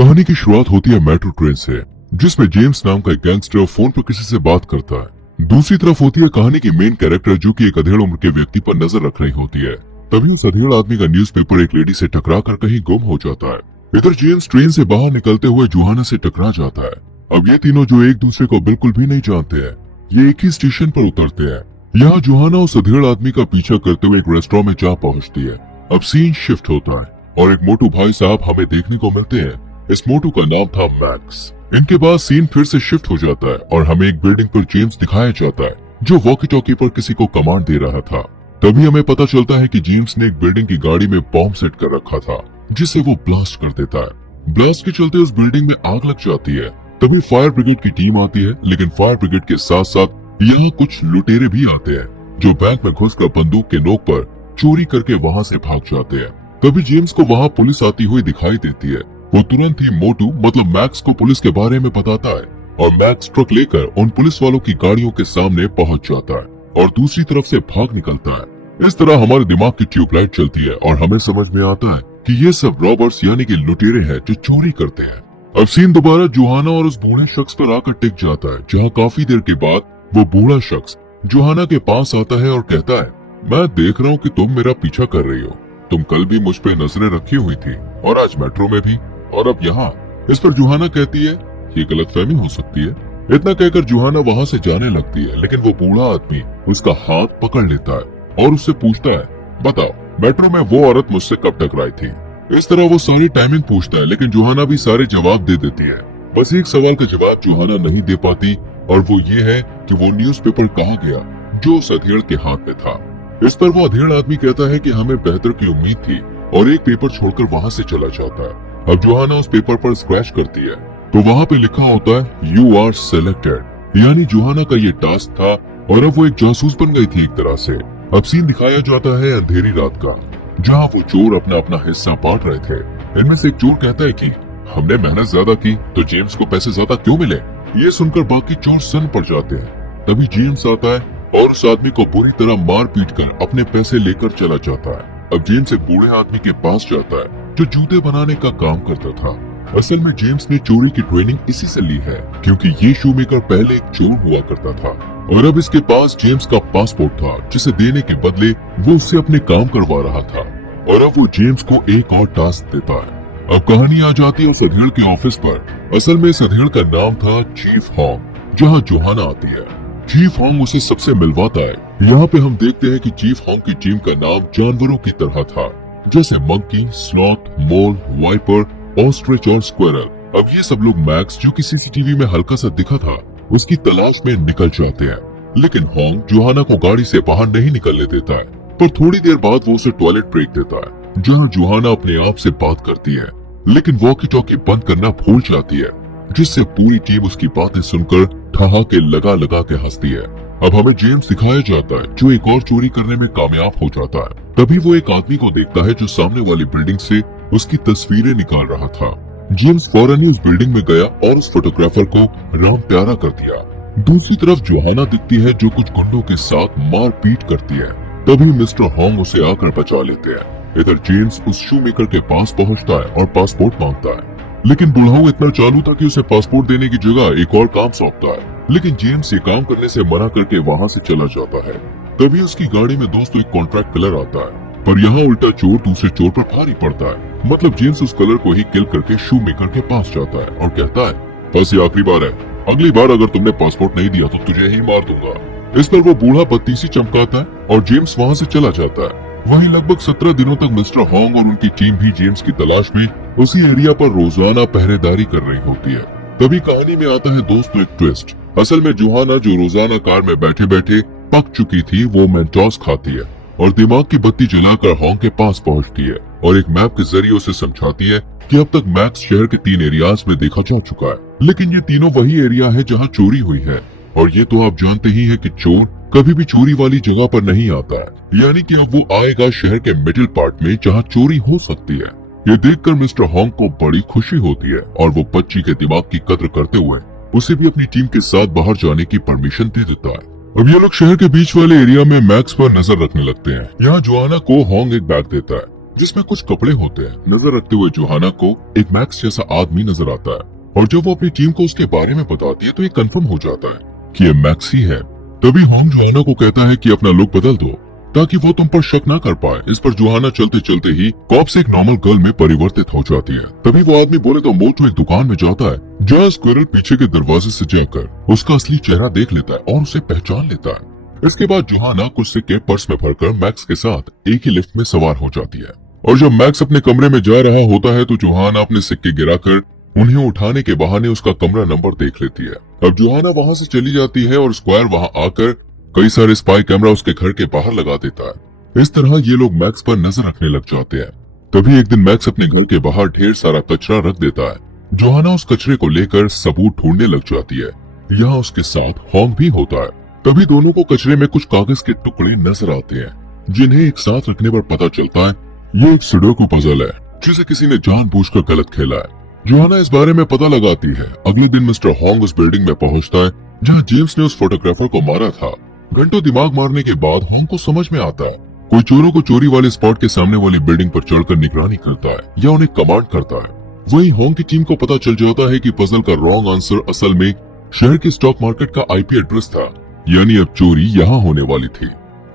कहानी की शुरुआत होती है मेट्रो ट्रेन से, जिसमें जेम्स नाम का एक गैंगस्टर फोन पर किसी से बात करता है। दूसरी तरफ होती है कहानी की मेन कैरेक्टर, जो कि एक अधेड़ उम्र के व्यक्ति पर नजर रख रही होती है। तभी उस अधेड़ आदमी का न्यूज़पेपर एक लेडी से टकरा कर कहीं गुम हो जाता है। इधर जेम्स ट्रेन से बाहर निकलते हुए जोहाना से टकरा जाता है। अब ये तीनों, जो एक दूसरे को बिल्कुल भी नहीं जानते हैं, ये एक ही स्टेशन पर उतरते हैं। यहाँ जोहाना उस अधेड़ आदमी का पीछा करते हुए एक रेस्टोरेंट में जा पहुँचती है। अब सीन शिफ्ट होता है और एक मोटू भाई साहब हमें देखने को मिलते हैं। इस मोटू का नाम था मैक्स। इनके बाद सीन फिर से शिफ्ट हो जाता है और हमें एक बिल्डिंग पर जेम्स दिखाया जाता है, जो वॉकी टॉकी पर किसी को कमांड दे रहा था। तभी हमें पता चलता है कि जेम्स ने एक बिल्डिंग की गाड़ी में बॉम्ब सेट कर रखा था, जिसे वो ब्लास्ट कर देता है। ब्लास्ट के चलते उस बिल्डिंग में आग लग जाती है। तभी फायर ब्रिगेड की टीम आती है, लेकिन फायर ब्रिगेड के साथ साथ यहाँ कुछ लुटेरे भी आते हैं, जो बैंक में घुसकर बंदूक के नोक पर चोरी करके वहाँ से भाग जाते हैं। तभी जेम्स को वहाँ पुलिस आती हुई दिखाई देती है। वो तुरंत ही मोटू मतलब मैक्स को पुलिस के बारे में बताता है और मैक्स ट्रक लेकर उन पुलिस वालों की गाड़ियों के सामने पहुंच जाता है और दूसरी तरफ से भाग निकलता है। इस तरह हमारे दिमाग की ट्यूबलाइट चलती है और हमें समझ में आता है कि ये सब रॉबर्स यानी कि लुटेरे हैं जो चोरी करते हैं। अब सीन दोबारा जोहाना और उस बूढ़े शख्स पर आकर टिक जाता है, जहाँ काफी देर के बाद वो बूढ़ा शख्स जोहाना के पास आता है और कहता है, मैं देख रहा हूँ कि तुम मेरा पीछा कर रही हो। तुम कल भी मुझ पे नजरें रखी हुई थी और आज मेट्रो में भी, और अब यहाँ। इस पर जोहाना कहती है, ये गलतफहमी हो सकती है। इतना कहकर जोहाना वहाँ से जाने लगती है, लेकिन वो बूढ़ा आदमी उसका हाथ पकड़ लेता है और उससे पूछता है, बताओ मेट्रो में वो औरत मुझसे कब टकराई थी। इस तरह वो सारी टाइमिंग पूछता है, लेकिन जोहाना भी सारे जवाब दे देती है। बस एक सवाल का जवाब जोहाना नहीं दे पाती, और वो ये है कि वो न्यूज़पेपर कहाँ गया जो उस अधेड़ के हाथ में था। इस पर वो अधेड़ आदमी कहता है कि हमें बेहतर की उम्मीद थी, और एक पेपर छोड़कर वहाँ से चला जाता है। अब जोहाना उस पेपर पर स्क्रैच करती है तो वहाँ पे लिखा होता है, यू आर सिलेक्टेड। यानी जोहाना का ये टास्क था और अब वो एक जासूस बन गई थी एक तरह से। अब सीन दिखाया जाता है अंधेरी रात का, जहाँ वो चोर अपना अपना हिस्सा बांट रहे थे। इनमें से एक चोर कहता है कि हमने मेहनत ज्यादा की तो जेम्स को पैसे ज्यादा क्यों मिले। ये सुनकर बाकी चोर सन पड़ जाते हैं। तभी जेम्स आता है और उस आदमी को बुरी तरह मार पीट कर अपने पैसे लेकर चला जाता है। अब जेम्स एक बूढ़े आदमी के पास जाता है जो जूते बनाने का काम करता था। असल में जेम्स ने चोरी की ट्रेनिंग इसी से ली है, क्योंकि ये शूमेकर पहले एक चोर हुआ करता था और अब इसके पास जेम्स का पासपोर्ट था, जिसे देने के बदले वो उससे अपने काम करवा रहा था। और अब वो जेम्स को एक और टास्क देता है। अब कहानी आ जाती है उस अधेड़ के ऑफिस पर। असल में इस अधेड़ का नाम था चीफ हॉन्ग, जहाँ जोहाना आती है। चीफ हॉन्ग उसे सबसे मिलवाता है। यहाँ पे हम देखते हैं कि चीफ हॉन्ग की टीम का नाम जानवरों की तरह था, जैसे मंकी, स्लॉथ, मोल, वाइपर, ऑस्ट्रिच और स्क्विरल। अब ये सब लोग मैक्स, जो कि सीसीटीवी में हल्का सा दिखा था, उसकी तलाश में निकल जाते हैं। लेकिन हॉन्ग जोहाना को गाड़ी से बाहर नहीं निकलने देता है, पर थोड़ी देर बाद वो उसे टॉयलेट ब्रेक देता है, जहाँ जोहाना अपने आप से बात करती है, लेकिन वॉकी टॉकी बंद करना भूल जाती है, जिससे पूरी टीम उसकी बातें सुनकर ठहाके लगा लगा के हंसती है। अब हमें जेम्स दिखाया जाता है, जो एक और चोरी करने में कामयाब हो जाता है। तभी वो एक आदमी को देखता है जो सामने वाली बिल्डिंग से उसकी तस्वीरें निकाल रहा था। जेम्स फौरन ही उस बिल्डिंग में गया और उस फोटोग्राफर को राम प्यारा कर दिया। दूसरी तरफ जोहाना दिखती है, जो कुछ गुंडों के साथ मार पीट करती है। तभी मिस्टर हॉन्ग उसे आकर बचा लेते हैं। इधर जेम्स उस शूमेकर के पास पहुंचता है और पासपोर्ट मांगता है, लेकिन बुढ़ाऊ इतना चालू था कि उसे पासपोर्ट देने की जगह एक और काम सौंपता है। लेकिन जेम्स ये काम करने से मना करके वहाँ से चला जाता है। तभी उसकी गाड़ी में दोस्तों एक कॉन्ट्रैक्ट किलर आता है, पर यहाँ उल्टा चोर दूसरे चोर पर भारी पड़ता है। मतलब जेम्स उस कलर को ही किल करके शूमेकर के पास जाता है और कहता है, बस ये आखिरी बार है, अगली बार अगर तुमने पासपोर्ट नहीं दिया तो तुझे ही मार दूंगा। इस पर वो बूढ़ा बत्तीसी चमकाता है और जेम्स वहाँ से चला जाता है। वहीं लगभग 17 दिनों तक मिस्टर हॉन्ग और उनकी टीम भी जेम्स की तलाश में उसी एरिया पर रोजाना पहरेदारी कर रही होती है। तभी कहानी में आता है दोस्तों एक ट्विस्ट। असल में जोहाना, जो रोजाना कार में बैठे बैठे पक चुकी थी, वो मेंटोस खाती है और दिमाग की बत्ती जलाकर हॉन्ग के पास पहुंचती है और एक मैप के जरिए उसे समझाती है कि अब तक मैक्स शहर के 3 एरियाज में देखा जा चुका है, लेकिन ये तीनों वही एरिया है जहाँ चोरी हुई है। और ये तो आप जानते ही है कि चोर कभी भी चोरी वाली जगह पर नहीं आता है, यानी कि अब वो आएगा शहर के मिडिल पार्ट में जहाँ चोरी हो सकती है। ये देखकर मिस्टर हॉन्ग को बड़ी खुशी होती है और वो बच्ची के दिमाग की कद्र करते हुए उसे भी अपनी टीम के साथ बाहर जाने की परमिशन दे देता है। अब ये लोग शहर के बीच वाले एरिया में मैक्स पर नजर रखने लगते हैं। यहाँ जोहाना को हॉन्ग एक बैग देता है जिसमें कुछ कपड़े होते हैं। नजर रखते हुए जोहाना को एक मैक्स जैसा आदमी नजर आता है और जब वो अपनी टीम को उसके बारे में बताती है तो ये कंफर्म हो जाता है कि ये मैक्स ही है। तभी होंग जोहाना को कहता है कि अपना लुक बदल दो ताकि वो तुम पर शक ना कर पाए। इस पर जोहाना चलते चलते ही कॉप से एक नॉर्मल गर्ल में परिवर्तित हो जाती है। तभी वो आदमी बोले तो मोटू एक दुकान में जाता है जहाँ स्क्विरल पीछे के दरवाजे से जाकर उसका असली चेहरा देख लेता है और उसे पहचान लेता है। इसके बाद जोहाना कुछ सिक्के पर्स में भरकर मैक्स के साथ एक ही लिफ्ट में सवार हो जाती है और जब मैक्स अपने कमरे में जा रहा होता है तो जोहाना अपने सिक्के गिराकर उन्हें उठाने के बहाने उसका कमरा नंबर देख लेती है। अब जोहाना वहाँ से चली जाती है और स्क्वायर वहाँ आकर कई सारे स्पाई कैमरा उसके घर के बाहर लगा देता है। इस तरह ये लोग मैक्स पर नजर रखने लग जाते हैं। तभी एक दिन मैक्स अपने घर के बाहर ढेर सारा कचरा रख देता है। जोहाना उस कचरे को लेकर सबूत ढूंढने लग जाती है। यहाँ उसके साथ होंग भी होता है। तभी दोनों को कचरे में कुछ कागज के टुकड़े नजर आते हैं जिन्हें एक साथ रखने पर पता चलता है ये एक सुडोकू पजल है जिसे किसी ने जानबूझकर गलत खेला है। जोहाना इस बारे में पता लगाती है। अगले दिन मिस्टर होंग उस बिल्डिंग में पहुंचता है जहां जेम्स ने उस फोटोग्राफर को मारा था। घंटों दिमाग मारने के बाद होंग को समझ में आता है कोई चोरों को चोरी वाले स्पॉट के सामने वाली बिल्डिंग पर चढ़कर निगरानी करता है या उन्हें कमांड करता है। वहीं होंग की टीम को पता चल जाता है कि पजल का रॉन्ग आंसर असल में शहर के स्टॉक मार्केट का आईपी एड्रेस था, यानी अब चोरी यहाँ होने वाली थी।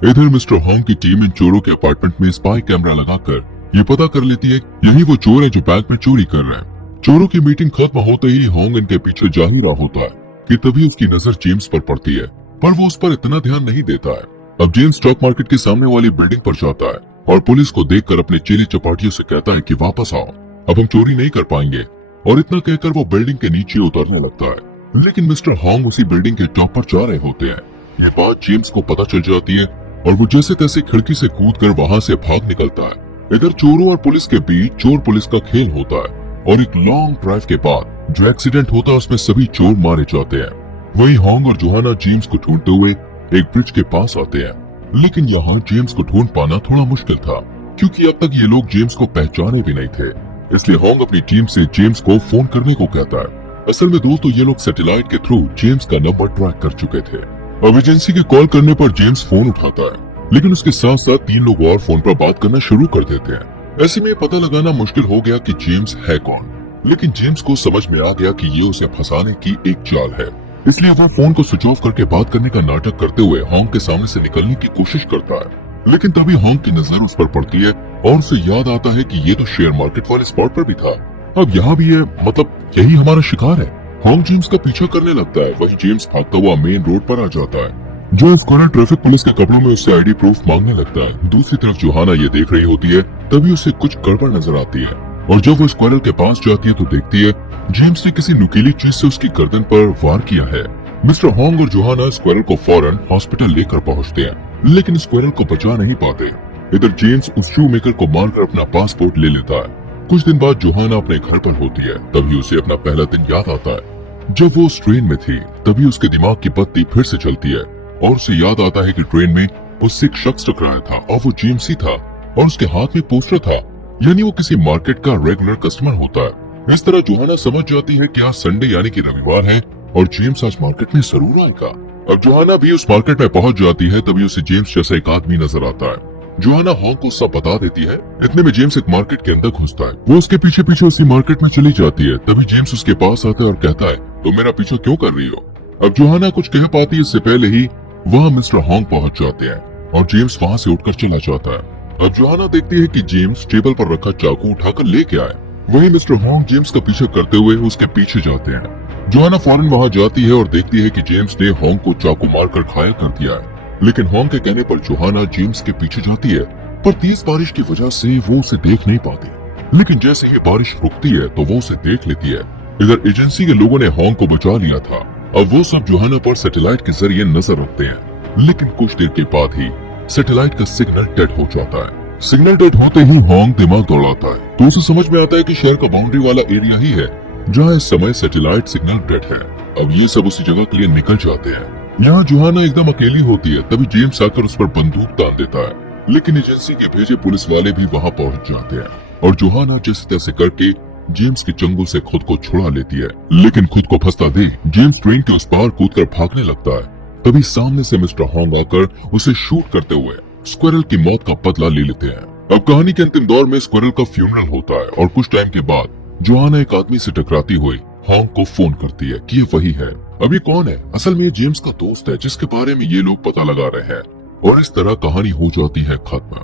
इधर मिस्टर होंग की टीम इन चोरों के अपार्टमेंट में स्पाई कैमरा लगाकर ये पता कर लेती है यही वो चोर है जो बैंक में चोरी कर रहे हैं। चोरों की मीटिंग खत्म होते ही होंग इनके पीछे जा ही रहा होता है कि तभी उसकी नजर जेम्स पर पड़ती है, पर वो उस पर इतना ध्यान नहीं देता है। अब जेम्स स्टॉक मार्केट के सामने वाली बिल्डिंग पर जाता है और पुलिस को देखकर अपने चेले चपाटियों से कहता है कि वापस आओ, अब हम चोरी नहीं कर पाएंगे। और इतना कहकर वो बिल्डिंग के नीचे उतरने लगता है। लेकिन मिस्टर होंग उसी बिल्डिंग के टॉप पर जा रहे होते हैं। ये बात जेम्स को पता चल जाती है और वो जैसे तैसे खिड़की से कूदकर वहाँ से भाग निकलता है। इधर चोरों और पुलिस के बीच चोर पुलिस का खेल होता है और एक लॉन्ग ड्राइव के बाद जो एक्सीडेंट होता है उसमें सभी चोर मारे जाते हैं। वहीं होंग और जोहाना जेम्स को ढूंढते हुए एक ब्रिज के पास आते हैं। लेकिन यहाँ जेम्स को ढूंढ पाना थोड़ा मुश्किल था क्योंकि अब तक ये लोग जेम्स को पहचाने भी नहीं थे। इसलिए होंग अपनी टीम से जेम्स को फोन करने को कहता है। असल में दोस्तों ये लोग सैटेलाइट के थ्रू जेम्स का नंबर ट्रैक कर चुके थे। अब एजेंसी के कॉल करने पर जेम्स फोन उठाता है, लेकिन उसके साथ साथ 3 लोग और फोन पर बात करना शुरू कर देते हैं। ऐसे में पता लगाना मुश्किल हो गया कि जेम्स है कौन, लेकिन जेम्स को समझ में आ गया कि ये उसे फंसाने की एक चाल है। इसलिए वो फोन को स्विच ऑफ करके बात करने का नाटक करते हुए होंग के सामने से निकलने की कोशिश करता है। लेकिन तभी होंग की नजर उस पर पड़ती है और उसे याद आता है कि ये तो शेयर मार्केट वाले स्पॉट पर भी था, अब यहाँ भी है, मतलब यही हमारा शिकार है। होंग जेम्स का पीछा करने लगता है। वहीं जेम्स भागता हुआ मेन रोड पर आ जाता है। जो स्क्वायर ट्रैफिक पुलिस के कपड़ों में उससे आईडी प्रूफ मांगने लगता है। दूसरी तरफ जोहाना ये देख रही होती है, तभी उसे कुछ गड़बड़ नजर आती है और जब वो स्क्वायरल के पास जाती है तो देखती है जेम्स ने किसी नुकीली चीज से उसकी गर्दन पर वार किया है। मिस्टर होंग और जोहाना स्क्वायरल को फौरन हॉस्पिटल लेकर पहुंचते हैं, लेकिन स्क्वायरल को बचा नहीं पाते। इधर जेम्स उस शू मेकर को मारकर अपना पासपोर्ट ले लेता है। कुछ दिन बाद जोहाना अपने घर पर होती है, तभी उसे अपना पहला दिन याद आता है। जब वो उस ट्रेन में थी तभी उसके दिमाग की बत्ती फिर से चलती है और उसे याद आता है कि ट्रेन में उससे एक शख्स टकराया था और वो जेम्स ही था और उसके हाथ में पोस्टर था, यानी वो किसी मार्केट का रेगुलर कस्टमर होता है। इस तरह जोहाना समझ जाती है कि आज संडे यानी कि रविवार है और जेम्स आज मार्केट में जरूर आएगा। अब जोहाना भी उस मार्केट में पहुंच जाती है, तभी उसे जेम्स जैसा एक आदमी नजर आता है। जोहाना होंग को सब बता देती है। इतने में जेम्स एक मार्केट के अंदर घुसता है। वो उसके पीछे पीछे उसी मार्केट में चली जाती है। तभी जेम्स उसके पास आता है और कहता है, तो मेरा पीछा क्यों कर रही हो? अब जोहाना कुछ कह पाती है इससे पहले ही वहाँ मिस्टर होंग पहुंच जाते हैं और जेम्स वहाँ से उठकर चला जाता है। अब जोहाना देखती है कि जेम्स टेबल पर रखा चाकू उठाकर लेके आए। वहीं मिस्टर होंग जेम्स का पीछा करते हुए उसके पीछे जाते हैं। जोहाना फौरन वहाँ जाती है और देखती है कि जेम्स ने होंग को चाकू मारकर घायल कर दिया है। लेकिन होंग के कहने पर जोहाना जेम्स के पीछे जाती है, पर तेज बारिश की वजह से वो उसे देख नहीं पाती। लेकिन जैसे ही बारिश रुकती है तो वो उसे देख लेती है। इधर एजेंसी के लोगों ने होंग को बचा लिया था। अब वो सब जोहाना पर सैटेलाइट के जरिए नजर रखते हैं। लेकिन कुछ देर के बाद ही सैटेलाइट का सिग्नल डेड हो जाता है। सिग्नल डेड होते ही होंग दिमाग दौड़ाता है तो उसे समझ में आता है कि शहर का बाउंड्री वाला एरिया ही है जहाँ इस समय सैटेलाइट सिग्नल डेड है। अब ये सब उसी जगह के लिए निकल जाते हैं। यहाँ जोहाना एकदम अकेली होती है। तभी जेम्स आकर उस पर बंदूक तान देता है, लेकिन एजेंसी के भेजे पुलिस वाले भी वहाँ पहुँच जाते हैं और जोहाना जैसे तैसे करके जेम्स के चंगुल से खुद को छुड़ा लेती है। लेकिन खुद को फंसता देख जेम्स ट्रेन के उस पार कूदकर भागने लगता है। तभी सामने से मिस्टर होंग आकर उसे शूट करते हुए स्क्वायरल की मौत का बदला ले लेते हैं। अब कहानी के अंतिम दौर में स्क्विरल का फ्यूनरल होता है और कुछ टाइम के बाद जोआना एक आदमी से टकराती हुई हॉन्ग को फोन करती है कि ये वही है। अब ये कौन है? असल में ये जेम्स का दोस्त है जिसके बारे में ये लोग पता लगा रहे हैं और इस तरह कहानी हो जाती है खत्म।